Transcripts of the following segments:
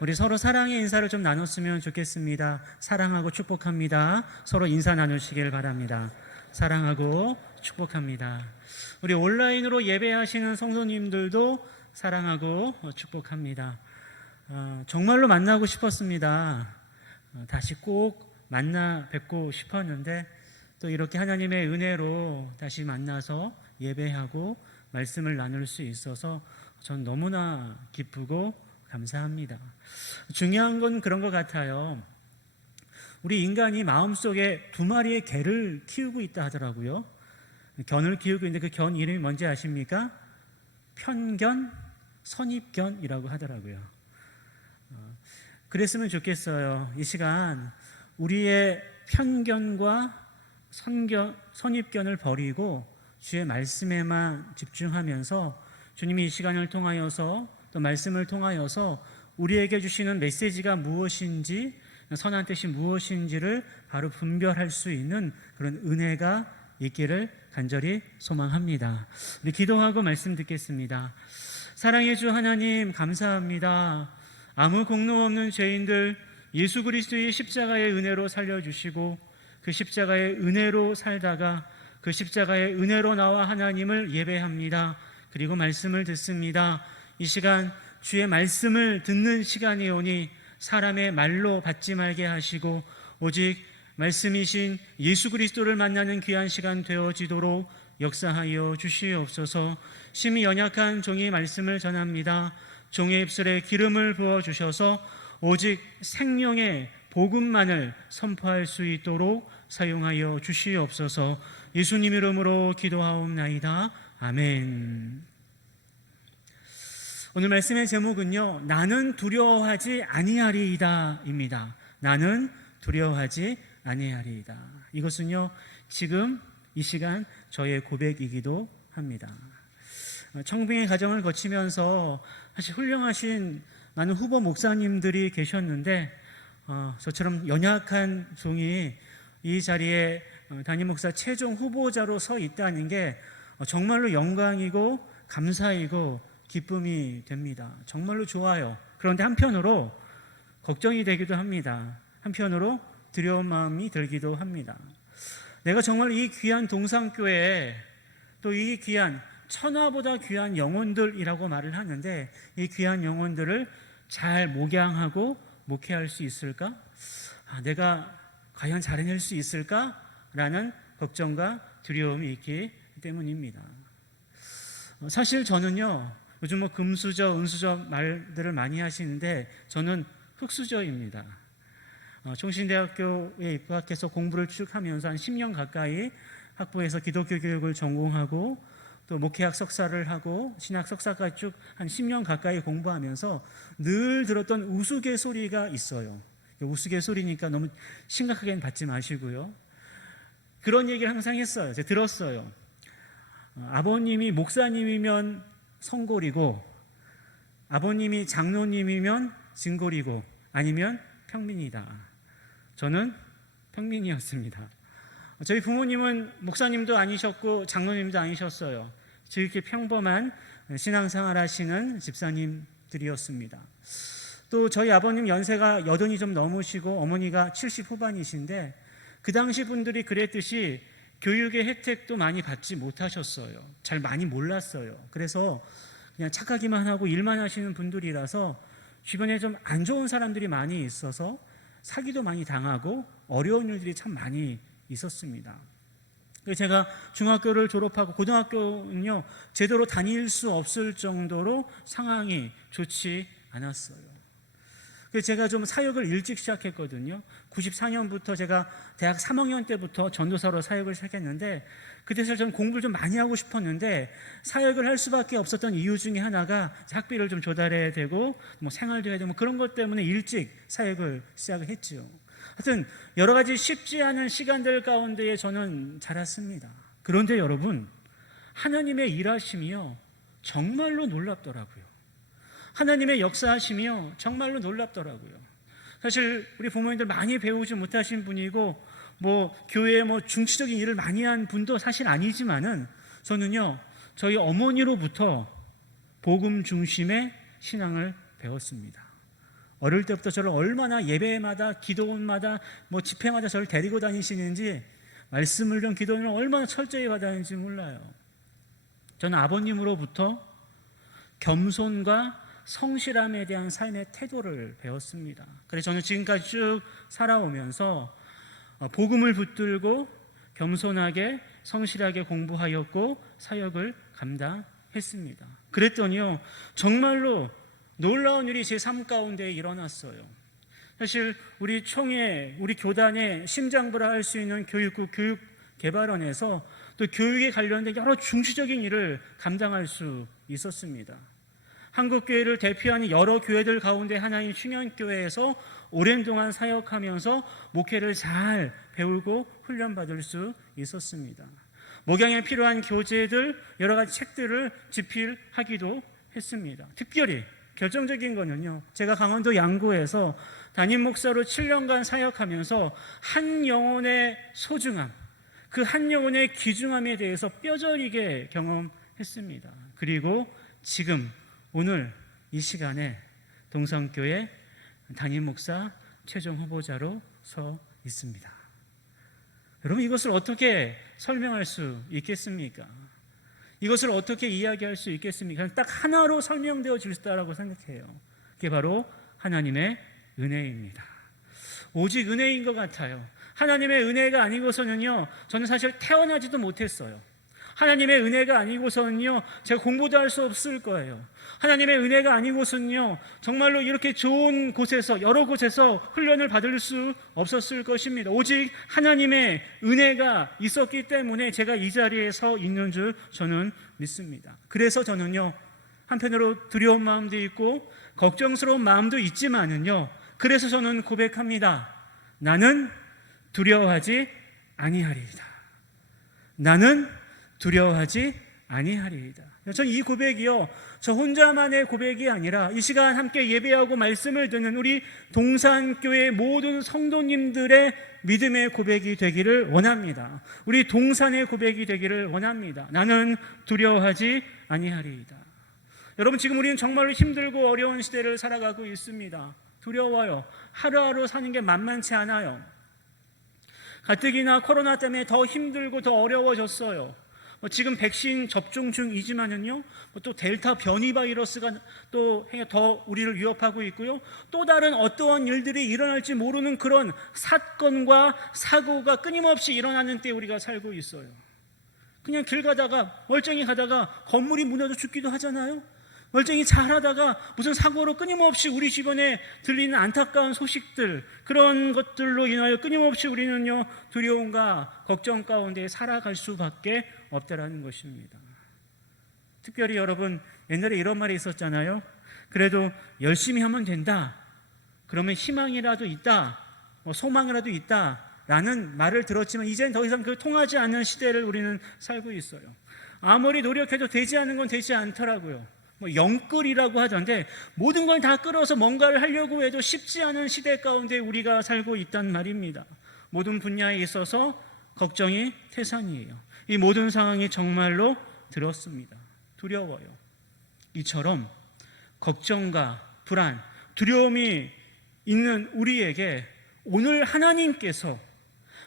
우리 서로 사랑의 인사를 좀 나눴으면 좋겠습니다. 사랑하고 축복합니다. 서로 인사 나누시길 바랍니다. 사랑하고 축복합니다. 우리 온라인으로 예배하시는 성도님들도 사랑하고 축복합니다. 정말로 만나고 싶었습니다. 다시 꼭 만나 뵙고 싶었는데 또 이렇게 하나님의 은혜로 다시 만나서 예배하고 말씀을 나눌 수 있어서 전 너무나 기쁘고 감사합니다. 중요한 건 그런 것 같아요. 우리 인간이 마음속에 두 마리의 개를 키우고 있다 하더라고요. 견을 키우고 있는데 그 견 이름이 뭔지 아십니까? 편견, 선입견이라고 하더라고요. 그랬으면 좋겠어요. 이 시간 우리의 편견과 선입견을 버리고 주의 말씀에만 집중하면서 주님이 이 시간을 통하여서 또 말씀을 통하여서 우리에게 주시는 메시지가 무엇인지, 선한 뜻이 무엇인지를 바로 분별할 수 있는 그런 은혜가 있기를 간절히 소망합니다. 우리 기도하고 말씀 듣겠습니다. 사랑의 주 하나님 감사합니다. 아무 공로 없는 죄인들 예수 그리스도의 십자가의 은혜로 살려주시고 그 십자가의 은혜로 살다가 그 십자가의 은혜로 나와 하나님을 예배합니다. 그리고 말씀을 듣습니다. 이 시간 주의 말씀을 듣는 시간이 오니 사람의 말로 받지 말게 하시고 오직 말씀이신 예수 그리스도를 만나는 귀한 시간 되어지도록 역사하여 주시옵소서. 심히 연약한 종이 말씀을 전합니다. 종의 입술에 기름을 부어주셔서 오직 생명의 복음만을 선포할 수 있도록 사용하여 주시옵소서. 예수님 이름으로 기도하옵나이다. 아멘. 오늘 말씀의 제목은요, 나는 두려워하지 아니하리이다 입니다. 나는 두려워하지 아니하리이다. 이것은요, 지금 이 시간 저의 고백이기도 합니다. 청빙의 과정을 거치면서 사실 훌륭하신 많은 후보 목사님들이 계셨는데 저처럼 연약한 종이 이 자리에 담임 목사 최종 후보자로 서 있다는 게 정말로 영광이고 감사이고 기쁨이 됩니다. 정말로 좋아요. 그런데 한편으로 걱정이 되기도 합니다. 한편으로 두려운 마음이 들기도 합니다. 내가 정말 이 귀한 동산교회에 또 이 귀한 천하보다 귀한 영혼들이라고 말을 하는데 이 귀한 영혼들을 잘 목양하고 목회할 수 있을까? 내가 과연 잘 해낼 수 있을까? 라는 걱정과 두려움이 있기 때문입니다. 사실 저는요, 요즘 금수저, 은수저 말들을 많이 하시는데 저는 흙수저입니다. 총신대학교에 입학해서 공부를 쭉 하면서 한 10년 가까이 학부에서 기독교 교육을 전공하고 또 목회학 석사를 하고 신학 석사까지 쭉 한 10년 가까이 공부하면서 늘 들었던 우스갯소리가 있어요. 우스갯소리니까 너무 심각하게는 받지 마시고요. 그런 얘기를 항상 했어요. 제가 들었어요. 아버님이 목사님이면 성골이고 아버님이 장로님이면 진골이고 아니면 평민이다. 저는 평민이었습니다. 저희 부모님은 목사님도 아니셨고 장로님도 아니셨어요. 이렇게 평범한 신앙생활 하시는 집사님들이었습니다. 또 저희 아버님 연세가 80이 좀 넘으시고 어머니가 70 후반이신데 그 당시 분들이 그랬듯이 교육의 혜택도 많이 받지 못하셨어요. 잘 많이 몰랐어요. 그래서 그냥 착하기만 하고 일만 하시는 분들이라서 주변에 좀 안 좋은 사람들이 많이 있어서 사기도 많이 당하고 어려운 일들이 참 많이 있었습니다. 제가 중학교를 졸업하고 고등학교는요, 제대로 다닐 수 없을 정도로 상황이 좋지 않았어요. 그래서 제가 좀 사역을 일찍 시작했거든요. 94년부터 제가 대학 3학년 때부터 전도사로 사역을 시작했는데 그때서 저는 공부를 좀 많이 하고 싶었는데 사역을 할 수밖에 없었던 이유 중에 하나가 학비를 좀 조달해야 되고 생활도 해야 되고 그런 것 때문에 일찍 사역을 시작을 했죠. 하여튼 여러 가지 쉽지 않은 시간들 가운데에 저는 자랐습니다. 그런데 여러분, 하나님의 일하심이요 정말로 놀랍더라고요. 하나님의 역사하심이요 정말로 놀랍더라고요. 사실 우리 부모님들 많이 배우지 못하신 분이고 교회에 중치적인 일을 많이 한 분도 사실 아니지만은 저는요 저희 어머니로부터 복음 중심의 신앙을 배웠습니다. 어릴 때부터 저를 얼마나 예배마다 기도원마다 집회마다 저를 데리고 다니시는지, 말씀 훈련 기도원을 얼마나 철저히 받았는지 몰라요. 저는 아버님으로부터 겸손과 성실함에 대한 삶의 태도를 배웠습니다. 그래서 저는 지금까지 쭉 살아오면서 복음을 붙들고 겸손하게 성실하게 공부하였고 사역을 감당했습니다. 그랬더니요, 정말로 놀라운 일이 제 삶 가운데 일어났어요. 사실 우리 총회, 우리 교단의 심장부라 할 수 있는 교육국 교육개발원에서 또 교육에 관련된 여러 중시적인 일을 감당할 수 있었습니다. 한국교회를 대표하는 여러 교회들 가운데 하나인 충현교회에서 오랜 동안 사역하면서 목회를 잘 배우고 훈련받을 수 있었습니다. 목양에 필요한 교재들, 여러 가지 책들을 집필하기도 했습니다. 특별히 결정적인 거는요, 제가 강원도 양구에서 담임 목사로 7년간 사역하면서 한 영혼의 소중함, 그 한 영혼의 귀중함에 대해서 뼈저리게 경험했습니다. 그리고 지금 오늘 이 시간에 동성교회 담임 목사 최종 후보자로 서 있습니다. 여러분, 이것을 어떻게 설명할 수 있겠습니까? 이것을 어떻게 이야기할 수 있겠습니까? 딱 하나로 설명되어 줄 수 있다고 생각해요. 그게 바로 하나님의 은혜입니다. 오직 은혜인 것 같아요. 하나님의 은혜가 아니고서는요, 저는 사실 태어나지도 못했어요. 하나님의 은혜가 아니고서는요, 제가 공부도 할 수 없을 거예요. 하나님의 은혜가 아니고서는요, 정말로 이렇게 좋은 곳에서, 여러 곳에서 훈련을 받을 수 없었을 것입니다. 오직 하나님의 은혜가 있었기 때문에 제가 이 자리에 서 있는 줄 저는 믿습니다. 그래서 저는요, 한편으로 두려운 마음도 있고 걱정스러운 마음도 있지만은요, 그래서 저는 고백합니다. 나는 두려워하지 아니하리이다. 나는 두려워하지 아니하리이다. 전 이 고백이요, 저 혼자만의 고백이 아니라 이 시간 함께 예배하고 말씀을 듣는 우리 동산교회 모든 성도님들의 믿음의 고백이 되기를 원합니다. 우리 동산의 고백이 되기를 원합니다. 나는 두려워하지 아니하리이다. 여러분, 지금 우리는 정말로 힘들고 어려운 시대를 살아가고 있습니다. 두려워요. 하루하루 사는 게 만만치 않아요. 가뜩이나 코로나 때문에 더 힘들고 더 어려워졌어요. 지금 백신 접종 중이지만은요, 또 델타 변이 바이러스가 또 더 우리를 위협하고 있고요, 또 다른 어떠한 일들이 일어날지 모르는 그런 사건과 사고가 끊임없이 일어나는 때 우리가 살고 있어요. 그냥 길 가다가 멀쩡히 가다가 건물이 무너져 죽기도 하잖아요. 멀쩡히 잘하다가 무슨 사고로 끊임없이 우리 주변에 들리는 안타까운 소식들, 그런 것들로 인하여 끊임없이 우리는요, 두려움과 걱정 가운데 살아갈 수밖에 없다라는 것입니다. 특별히 여러분, 옛날에 이런 말이 있었잖아요. 그래도 열심히 하면 된다, 그러면 희망이라도 있다, 소망이라도 있다 라는 말을 들었지만 이제는 더 이상 그 통하지 않는 시대를 우리는 살고 있어요. 아무리 노력해도 되지 않는 건 되지 않더라고요. 영끌이라고 하던데 모든 걸 다 끌어서 뭔가를 하려고 해도 쉽지 않은 시대 가운데 우리가 살고 있단 말입니다. 모든 분야에 있어서 걱정이 태산이에요. 이 모든 상황이 정말로 들었습니다. 두려워요. 이처럼 걱정과 불안, 두려움이 있는 우리에게 오늘 하나님께서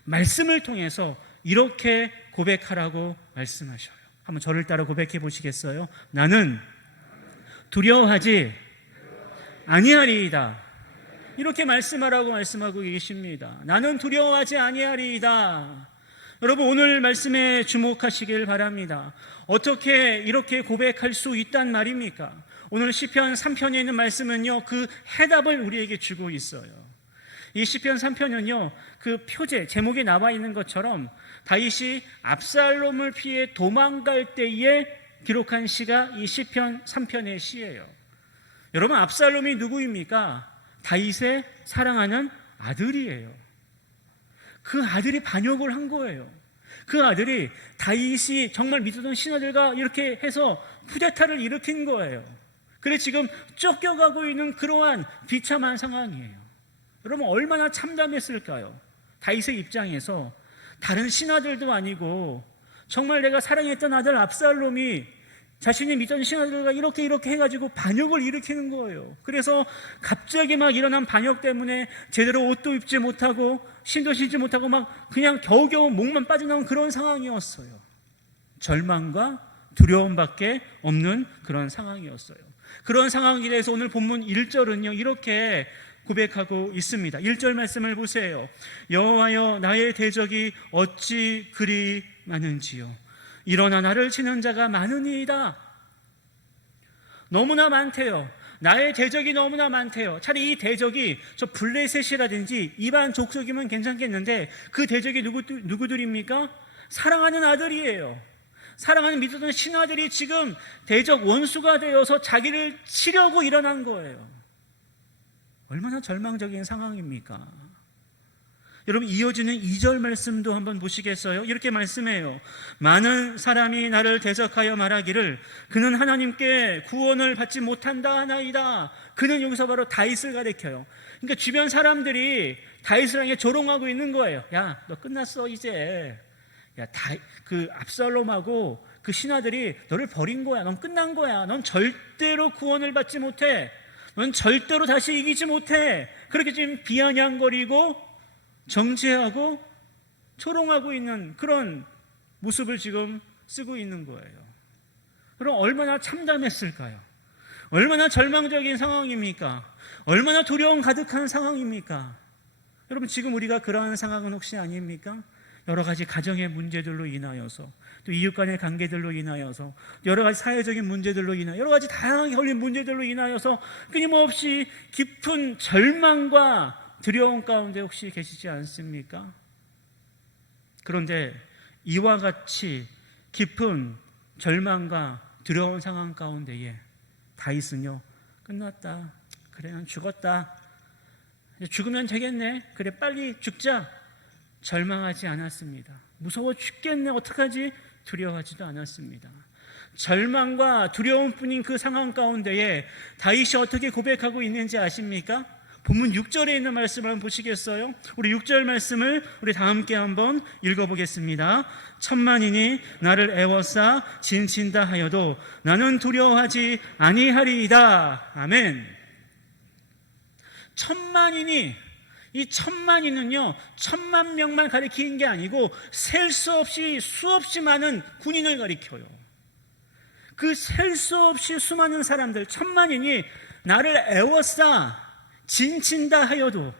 말씀을 통해서 이렇게 고백하라고 말씀하셔요. 한번 저를 따라 고백해 보시겠어요? 나는 두려워하지 아니하리이다. 이렇게 말씀하라고 말씀하고 계십니다. 나는 두려워하지 아니하리이다. 여러분, 오늘 말씀에 주목하시길 바랍니다. 어떻게 이렇게 고백할 수 있단 말입니까? 오늘 시편 3편에 있는 말씀은요, 그 해답을 우리에게 주고 있어요. 이 시편 3편은요, 그 표제, 제목에 나와 있는 것처럼 다윗이 압살롬을 피해 도망갈 때에 기록한 시가 이 시편 3편의 시예요. 여러분, 압살롬이 누구입니까? 다윗의 사랑하는 아들이에요. 그 아들이 반역을 한 거예요. 그 아들이 다윗이 정말 믿었던 신하들과 이렇게 해서 쿠데타를 일으킨 거예요. 그래 지금 쫓겨가고 있는 그러한 비참한 상황이에요. 여러분, 얼마나 참담했을까요? 다윗의 입장에서 다른 신하들도 아니고 정말 내가 사랑했던 아들 압살롬이 자신이 믿던 신하들과 이렇게 해가지고 반역을 일으키는 거예요. 그래서 갑자기 막 일어난 반역 때문에 제대로 옷도 입지 못하고 신도 신지 못하고 막 그냥 겨우겨우 목만 빠져나온 그런 상황이었어요. 절망과 두려움밖에 없는 그런 상황이었어요. 그런 상황에 대해서 오늘 본문 1절은요 이렇게 고백하고 있습니다. 1절 말씀을 보세요. 여호와여 나의 대적이 어찌 그리 많은지요. 일어나 나를 치는 자가 많으니이다. 너무나 많대요. 나의 대적이 너무나 많대요. 차라리 이 대적이 저 블레셋이라든지 이방 족속이면 괜찮겠는데 그 대적이 누구들입니까? 사랑하는 아들이에요. 사랑하는 믿었던 신하들이 지금 대적 원수가 되어서 자기를 치려고 일어난 거예요. 얼마나 절망적인 상황입니까? 여러분 이어지는 2절 말씀도 한번 보시겠어요? 이렇게 말씀해요. 많은 사람이 나를 대적하여 말하기를 그는 하나님께 구원을 받지 못한다 하나이다. 그는 여기서 바로 다윗을 가리켜요. 그러니까 주변 사람들이 다윗을 향해 조롱하고 있는 거예요. 야, 너 끝났어 이제. 야, 그 압살롬하고 그 신하들이 너를 버린 거야. 넌 끝난 거야. 넌 절대로 구원을 받지 못해. 넌 절대로 다시 이기지 못해. 그렇게 지금 비아냥거리고 정죄하고 조롱하고 있는 그런 모습을 지금 쓰고 있는 거예요. 그럼 얼마나 참담했을까요? 얼마나 절망적인 상황입니까? 얼마나 두려움 가득한 상황입니까? 여러분 지금 우리가 그러한 상황은 혹시 아닙니까? 여러 가지 가정의 문제들로 인하여서 또 이웃 간의 관계들로 인하여서 여러 가지 사회적인 문제들로 인하여 여러 가지 다양하게 걸린 문제들로 인하여서 끊임없이 깊은 절망과 두려움 가운데 혹시 계시지 않습니까? 그런데 이와 같이 깊은 절망과 두려운 상황 가운데에 다윗은요 끝났다. 그래 난 죽었다. 죽으면 되겠네. 그래 빨리 죽자. 절망하지 않았습니다. 무서워 죽겠네. 어떡하지? 두려워하지도 않았습니다. 절망과 두려움뿐인 그 상황 가운데에 다윗이 어떻게 고백하고 있는지 아십니까? 본문 6절에 있는 말씀을 한번 보시겠어요? 우리 6절 말씀을 우리 다 함께 한번 읽어보겠습니다. 천만인이 나를 애워싸 진친다 하여도 나는 두려워하지 아니하리이다. 아멘. 천만인이 이 천만인은요 10,000명만 가리키는 게 아니고 셀 수 없이 수없이 많은 군인을 가리켜요. 그 셀 수 없이 수많은 사람들 10,000만인이 나를 애워싸 진친다 하여도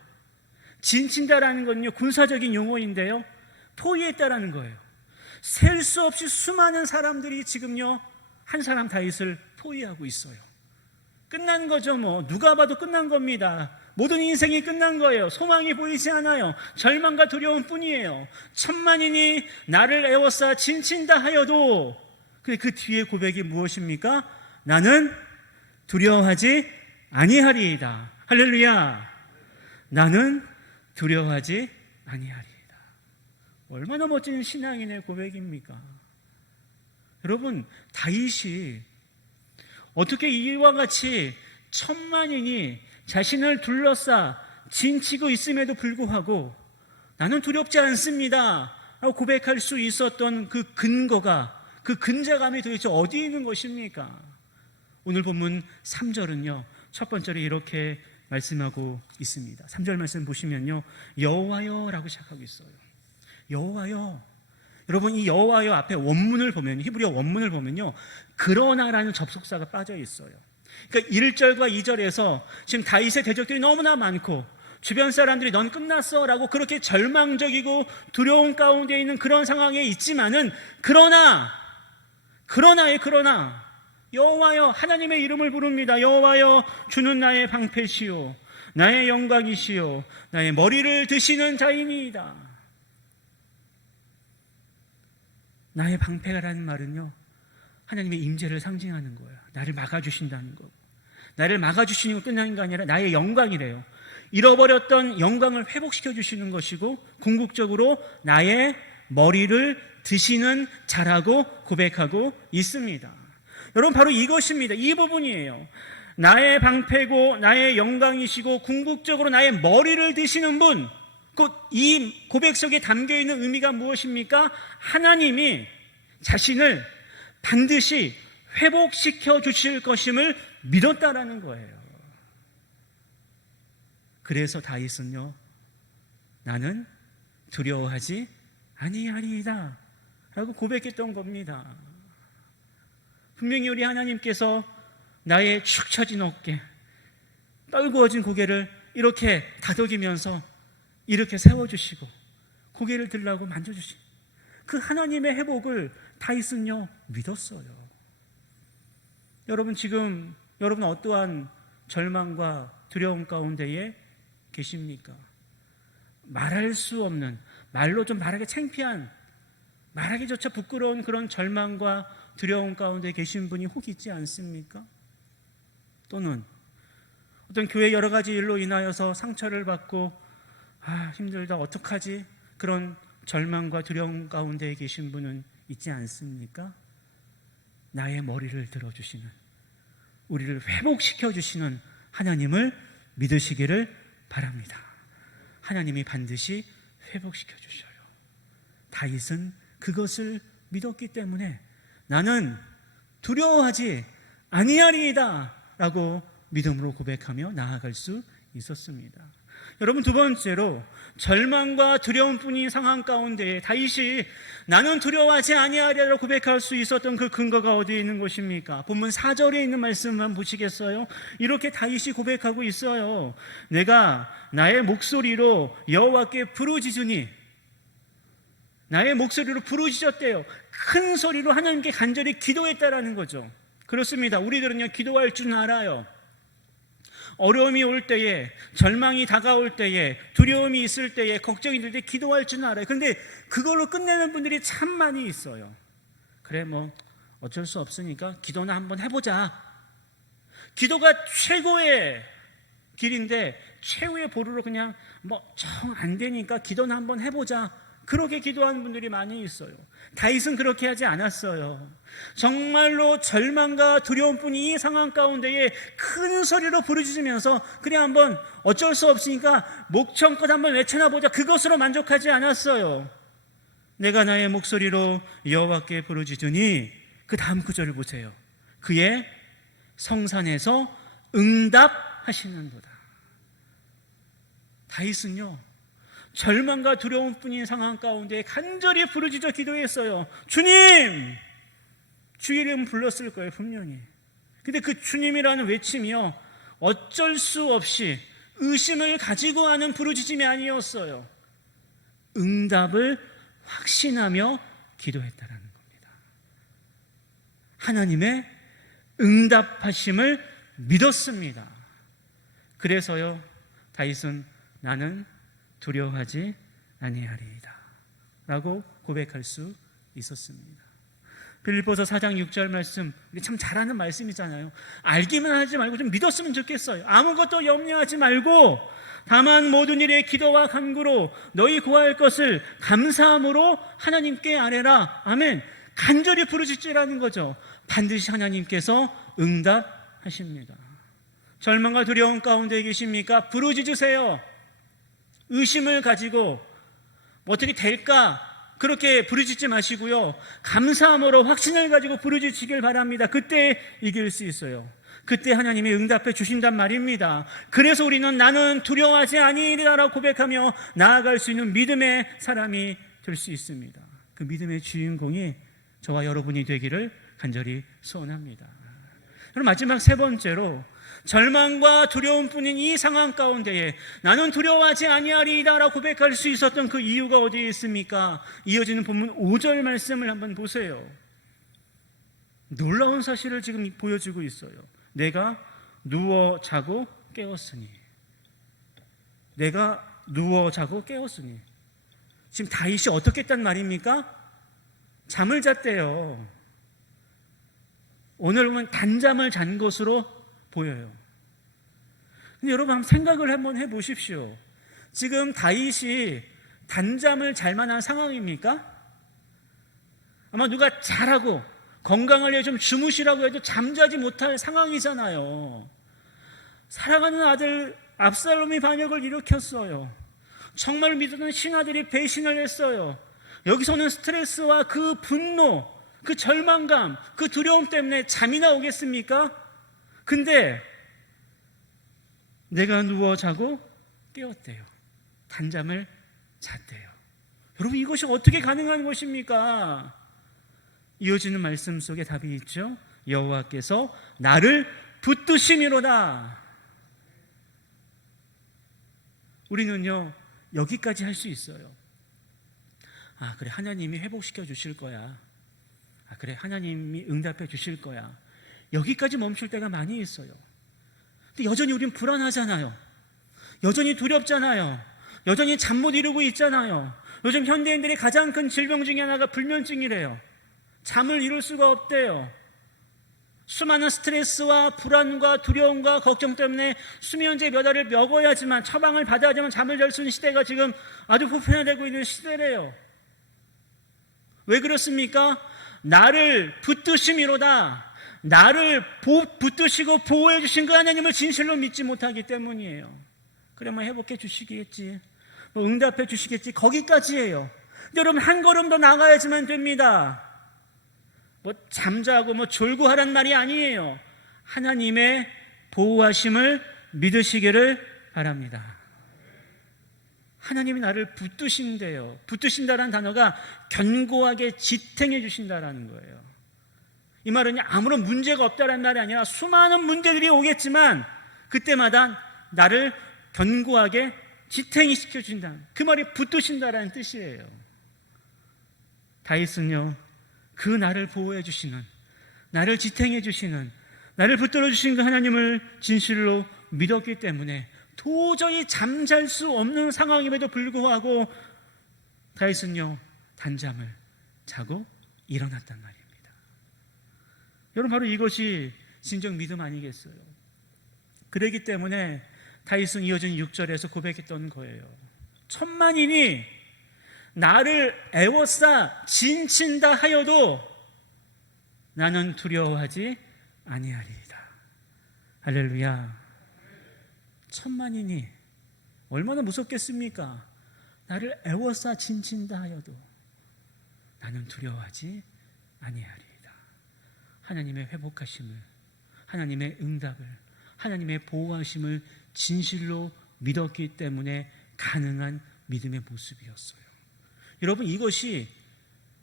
진친다라는 건요 군사적인 용어인데요 포위했다라는 거예요. 셀 수 없이 수많은 사람들이 지금요 한 사람 다윗을 포위하고 있어요. 끝난 거죠. 뭐 누가 봐도 끝난 겁니다. 모든 인생이 끝난 거예요. 소망이 보이지 않아요. 절망과 두려움 뿐이에요. 10,000만인이 나를 애워싸 진친다 하여도 그 뒤에 고백이 무엇입니까? 나는 두려워하지 아니하리이다. 할렐루야. 나는 두려워하지 아니하리이다. 얼마나 멋진 신앙인의 고백입니까? 여러분 다윗이 어떻게 이와 같이 10,000만인이 자신을 둘러싸 진치고 있음에도 불구하고 나는 두렵지 않습니다 라고 고백할 수 있었던 그 근거가 그 근자감이 도대체 어디에 있는 것입니까? 오늘 본문 3절은요 첫 번째로 이렇게 말씀하고 있습니다. 3절 말씀 보시면요 여호와여 라고 시작하고 있어요. 여호와여. 여러분 이 여호와여 앞에 원문을 보면 히브리어 원문을 보면요 그러나라는 접속사가 빠져 있어요. 그러니까 1절과 2절에서 지금 다윗의 대적들이 너무나 많고 주변 사람들이 넌 끝났어 라고 그렇게 절망적이고 두려움 가운데 있는 그런 상황에 있지만은 그러나 여호와여 하나님의 이름을 부릅니다. 여호와여 주는 나의 방패시오 나의 영광이시오 나의 머리를 드시는 자이니이다. 나의 방패라는 말은요 하나님의 임재를 상징하는 거예요. 나를 막아주신다는 거. 나를 막아주시는 건 끝나는 게 아니라 나의 영광이래요. 잃어버렸던 영광을 회복시켜 주시는 것이고 궁극적으로 나의 머리를 드시는 자라고 고백하고 있습니다. 여러분 바로 이것입니다. 이 부분이에요. 나의 방패고 나의 영광이시고 궁극적으로 나의 머리를 드시는 분. 이 고백 속에 담겨있는 의미가 무엇입니까? 하나님이 자신을 반드시 회복시켜 주실 것임을 믿었다라는 거예요. 그래서 다윗은요, 나는 두려워하지 아니하리이다 라고 고백했던 겁니다. 분명히 우리 하나님께서 나의 축 처진 어깨, 떨구어진 고개를 이렇게 다독이면서 이렇게 세워주시고 고개를 들라고 만져주신 그 하나님의 회복을 다윗은요 믿었어요. 여러분, 지금 여러분 어떠한 절망과 두려움 가운데에 계십니까? 말할 수 없는, 말로 좀 말하기 창피한, 말하기조차 부끄러운 그런 절망과 두려움 가운데 계신 분이 혹 있지 않습니까? 또는 어떤 교회 여러 가지 일로 인하여서 상처를 받고 힘들다 어떡하지? 그런 절망과 두려움 가운데 계신 분은 있지 않습니까? 나의 머리를 들어주시는, 우리를 회복시켜주시는 하나님을 믿으시기를 바랍니다. 하나님이 반드시 회복시켜 주셔요. 다윗은 그것을 믿었기 때문에 나는 두려워하지 아니하리이다 라고 믿음으로 고백하며 나아갈 수 있었습니다. 여러분, 두 번째로 절망과 두려움뿐인 상황 가운데 다윗이 나는 두려워하지 아니하리라고 고백할 수 있었던 그 근거가 어디에 있는 것입니까? 본문 4절에 있는 말씀만 보시겠어요? 이렇게 다윗이 고백하고 있어요. 내가 나의 목소리로 여호와께 부르짖으니, 나의 목소리로 부르짖었대요. 큰 소리로 하나님께 간절히 기도했다라는 거죠. 그렇습니다. 우리들은요 기도할 줄 알아요. 어려움이 올 때에, 절망이 다가올 때에, 두려움이 있을 때에, 걱정이 들 때 기도할 줄 알아요. 그런데 그걸로 끝내는 분들이 참 많이 있어요. 그래, 뭐 어쩔 수 없으니까 기도나 한번 해보자. 기도가 최고의 길인데 최후의 보루로 그냥 뭐 정 안 되니까 기도나 한번 해보자, 그렇게 기도하는 분들이 많이 있어요. 다윗은 그렇게 하지 않았어요. 정말로 절망과 두려움뿐이 이 상황 가운데에 큰 소리로 부르짖으면서 그래 한번 어쩔 수 없으니까 목청껏 한번 외쳐나 보자, 그것으로 만족하지 않았어요. 내가 나의 목소리로 여호와께 부르짖으니, 그 다음 구절을 보세요. 그의 성산에서 응답하시는도다. 다윗은요 절망과 두려움뿐인 상황 가운데 간절히 부르짖어 기도했어요. 주님! 주 이름 불렀을 거예요, 분명히. 근데 그 주님이라는 외침이요 어쩔 수 없이 의심을 가지고 하는 부르짖음이 아니었어요. 응답을 확신하며 기도했다라는 겁니다. 하나님의 응답하심을 믿었습니다. 그래서요 다윗은 나는 두려워하지 아니하리이다 라고 고백할 수 있었습니다. 빌립보서 4장 6절 말씀, 참 잘하는 말씀이잖아요. 알기만 하지 말고 좀 믿었으면 좋겠어요. 아무것도 염려하지 말고 다만 모든 일에 기도와 간구로 너희 구할 것을 감사함으로 하나님께 아뢰라. 아멘. 간절히 부르짖으라는 거죠. 반드시 하나님께서 응답하십니다. 절망과 두려움 가운데 계십니까? 부르짖으세요. 의심을 가지고 어떻게 될까 그렇게 부르짖지 마시고요, 감사함으로 확신을 가지고 부르짖으시길 바랍니다. 그때 이길 수 있어요. 그때 하나님이 응답해 주신단 말입니다. 그래서 우리는 나는 두려워하지 아니하리라고 고백하며 나아갈 수 있는 믿음의 사람이 될 수 있습니다. 그 믿음의 주인공이 저와 여러분이 되기를 간절히 소원합니다. 그럼 마지막 세 번째로 절망과 두려움뿐인 이 상황 가운데에 나는 두려워하지 아니하리이다라고 고백할 수 있었던 그 이유가 어디에 있습니까? 이어지는 본문 5절 말씀을 한번 보세요. 놀라운 사실을 지금 보여주고 있어요. 내가 누워 자고 깨었으니, 내가 누워 자고 깨었으니. 지금 다윗이 어떻게 했단 말입니까? 잠을 잤대요. 오늘 보면 단잠을 잔 것으로 보여요. 근데 여러분 생각을 한번 해보십시오. 지금 다윗이 단잠을 잘 만한 상황입니까? 아마 누가 자라고 건강을 위해 좀 주무시라고 해도 잠자지 못할 상황이잖아요. 사랑하는 아들 압살롬이 반역을 일으켰어요. 정말 믿었던 신하들이 배신을 했어요. 여기서는 스트레스와 그 분노, 그 절망감, 그 두려움 때문에 잠이나 오겠습니까? 근데 내가 누워 자고 깨었대요. 단잠을 잤대요. 여러분, 이것이 어떻게 가능한 것입니까? 이어지는 말씀 속에 답이 있죠. 여호와께서 나를 붙드심이로다. 우리는요, 여기까지 할 수 있어요. 아, 그래, 하나님이 회복시켜 주실 거야. 아, 그래, 하나님이 응답해 주실 거야. 여기까지 멈출 때가 많이 있어요. 근데 여전히 우린 불안하잖아요. 여전히 두렵잖아요. 여전히 잠 못 이루고 있잖아요. 요즘 현대인들의 가장 큰 질병 중에 하나가 불면증이래요. 잠을 이룰 수가 없대요. 수많은 스트레스와 불안과 두려움과 걱정 때문에 수면제 몇 알을 먹어야지만, 처방을 받아야지만 잠을 잘 수 있는 시대가 지금 아주 보편화되고 있는 시대래요. 왜 그렇습니까? 나를 붙드심이로다. 나를 붙드시고 보호해 주신 그 하나님을 진실로 믿지 못하기 때문이에요. 그래, 뭐 회복해 주시겠지, 뭐 응답해 주시겠지, 거기까지예요. 근데 여러분, 한 걸음 더 나가야지만 됩니다. 뭐 잠자고 뭐 졸고 하란 말이 아니에요. 하나님의 보호하심을 믿으시기를 바랍니다. 하나님이 나를 붙드신대요. 붙드신다라는 단어가 견고하게 지탱해 주신다라는 거예요. 이 말은 아무런 문제가 없다라는 말이 아니라 수많은 문제들이 오겠지만 그때마다 나를 견고하게 지탱이 시켜준다. 그 말이 붙드신다라는 뜻이에요. 다윗은요, 그 나를 보호해 주시는, 나를 지탱해 주시는, 나를 붙들어 주신 그 하나님을 진실로 믿었기 때문에 도저히 잠잘 수 없는 상황임에도 불구하고 다윗은요, 단잠을 자고 일어났단 말입니다. 여러분, 바로 이것이 진정 믿음 아니겠어요? 그러기 때문에 다윗은 이어진 6절에서 고백했던 거예요. 천만인이 나를 애워싸 진친다 하여도 나는 두려워하지 아니하리이다. 할렐루야. 천만인이 얼마나 무섭겠습니까? 나를 애워싸 진친다 하여도 나는 두려워하지 아니하리이다. 하나님의 회복하심을, 하나님의 응답을, 하나님의 보호하심을 진실로 믿었기 때문에 가능한 믿음의 모습이었어요. 여러분, 이것이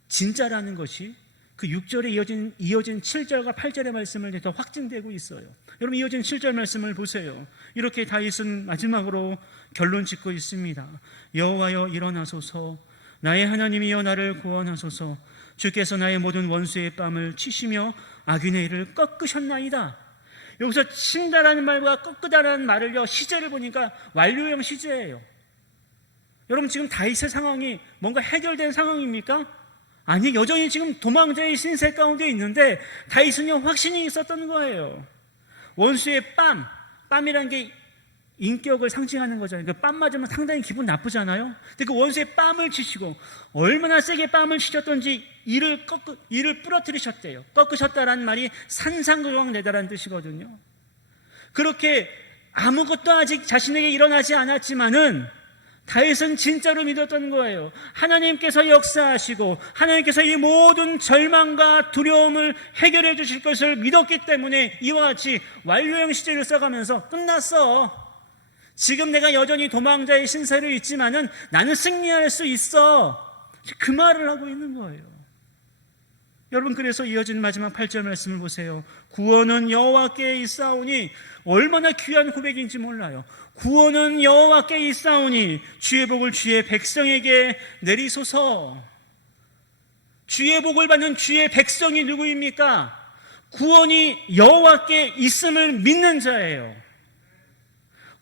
진짜라는 것이 그 6절에 이어진 7절과 8절의 말씀을 더 확증되고 있어요. 여러분, 이어진 7절 말씀을 보세요. 이렇게 다윗은 마지막으로 결론 짓고 있습니다. 여호와여 일어나소서, 나의 하나님이여 나를 구원하소서. 주께서 나의 모든 원수의 뺨을 치시며 악인의 일을 꺾으셨나이다. 여기서 친다라는 말과 꺾으다라는 말을요, 시제를 보니까 완료형 시제예요. 여러분, 지금 다윗의 상황이 뭔가 해결된 상황입니까? 아니, 여전히 지금 도망자의 신세 가운데 있는데 다윗은요, 확신이 있었던 거예요. 원수의 뺨이라는 게 인격을 상징하는 거잖아요. 그 뺨 맞으면 상당히 기분 나쁘잖아요. 근데 그 원수의 뺨을 치시고 얼마나 세게 뺨을 치셨던지 이를 부러뜨리셨대요. 꺾으셨다라는 말이 산산조각내다라는 뜻이거든요. 그렇게 아무것도 아직 자신에게 일어나지 않았지만은 다윗은 진짜로 믿었던 거예요. 하나님께서 역사하시고 하나님께서 이 모든 절망과 두려움을 해결해 주실 것을 믿었기 때문에 이와 같이 완료형 시제를 써가면서 끝났어. 지금 내가 여전히 도망자의 신세를 있지만은 나는 승리할 수 있어. 그 말을 하고 있는 거예요. 여러분, 그래서 이어진 마지막 8절 말씀을 보세요. 구원은 여호와께 있사오니, 얼마나 귀한 고백인지 몰라요. 구원은 여호와께 있사오니 주의 복을 주의 백성에게 내리소서. 주의 복을 받는 주의 백성이 누구입니까? 구원이 여호와께 있음을 믿는 자예요.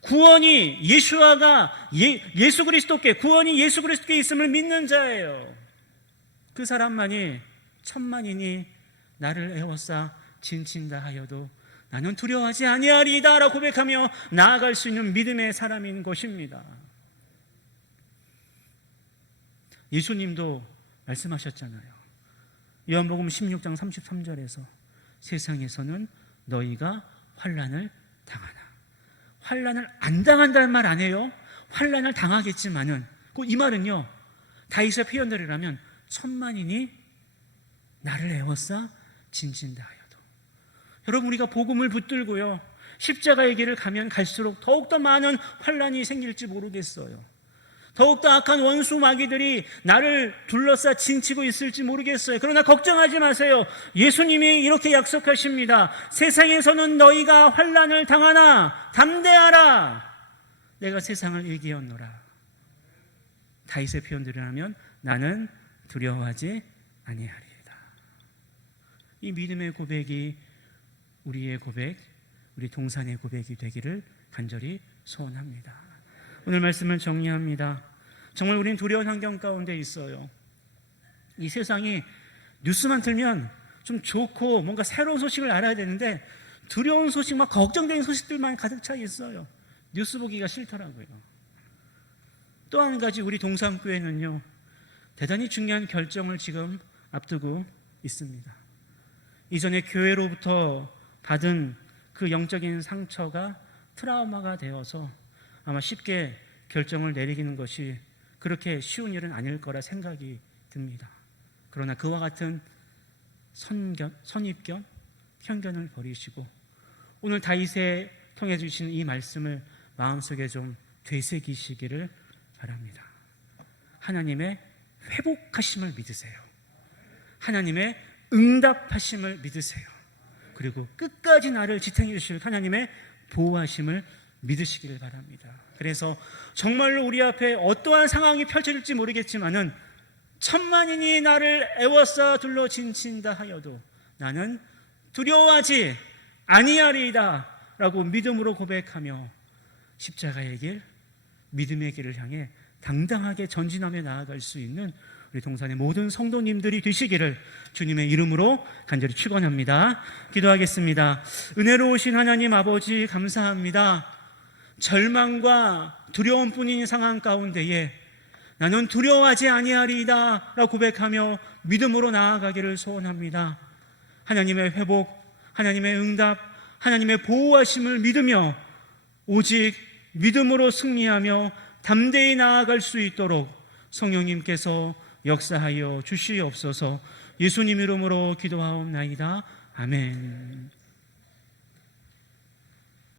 구원이 예수아가 예수 그리스도께, 구원이 예수 그리스도께 있음을 믿는 자예요. 그 사람만이 천만인이 나를 애워싸 진친다 하여도 나는 두려워하지 아니하리이다 라고 고백하며 나아갈 수 있는 믿음의 사람인 것입니다. 예수님도 말씀하셨잖아요. 요한복음 16장 33절에서 세상에서는 너희가 환난을 당하나. 환난을 안 당한다는 말 안 해요. 환난을 당하겠지만은, 이 말은요, 다윗의 표현대로라면 천만인이 나를 애워싸 진진다 하여도. 여러분, 우리가 복음을 붙들고요, 십자가의 길을 가면 갈수록 더욱더 많은 환난이 생길지 모르겠어요. 더욱더 악한 원수 마귀들이 나를 둘러싸 진치고 있을지 모르겠어요. 그러나 걱정하지 마세요. 예수님이 이렇게 약속하십니다. 세상에서는 너희가 환난을 당하나 담대하라. 내가 세상을 이기었노라. 다윗의 표현대로 하면 나는 두려워하지 아니하리이다. 이 믿음의 고백이 우리의 고백, 우리 동산의 고백이 되기를 간절히 소원합니다. 오늘 말씀을 정리합니다. 정말 우리는 두려운 환경 가운데 있어요. 이 세상이 뉴스만 틀면 좀 좋고 뭔가 새로운 소식을 알아야 되는데 두려운 소식, 막 걱정되는 소식들만 가득 차 있어요. 뉴스 보기가 싫더라고요. 또 한 가지, 우리 동산교회는요, 대단히 중요한 결정을 지금 앞두고 있습니다. 이전에 교회로부터 받은 그 영적인 상처가 트라우마가 되어서 아마 쉽게 결정을 내리기는 것이 그렇게 쉬운 일은 아닐 거라 생각이 듭니다. 그러나 그와 같은 선입견, 편견을 버리시고 오늘 다윗에 통해 주신 이 말씀을 마음속에 좀 되새기시기를 바랍니다. 하나님의 회복하심을 믿으세요. 하나님의 응답하심을 믿으세요. 그리고 끝까지 나를 지탱해 주실 하나님의 보호하심을 믿으시기를 바랍니다. 그래서 정말로 우리 앞에 어떠한 상황이 펼쳐질지 모르겠지만은 천만인이 나를 애워싸 둘러 진친다 하여도 나는 두려워하지 아니하리이다 라고 믿음으로 고백하며 십자가의 길, 믿음의 길을 향해 당당하게 전진하며 나아갈 수 있는 우리 동산의 모든 성도님들이 되시기를 주님의 이름으로 간절히 축원합니다. 기도하겠습니다. 은혜로우신 하나님 아버지, 감사합니다. 절망과 두려움뿐인 상황 가운데에 나는 두려워하지 아니하리이다 라고 고백하며 믿음으로 나아가기를 소원합니다. 하나님의 회복, 하나님의 응답, 하나님의 보호하심을 믿으며 오직 믿음으로 승리하며 담대히 나아갈 수 있도록 성령님께서 역사하여 주시옵소서. 예수님 이름으로 기도하옵나이다. 아멘.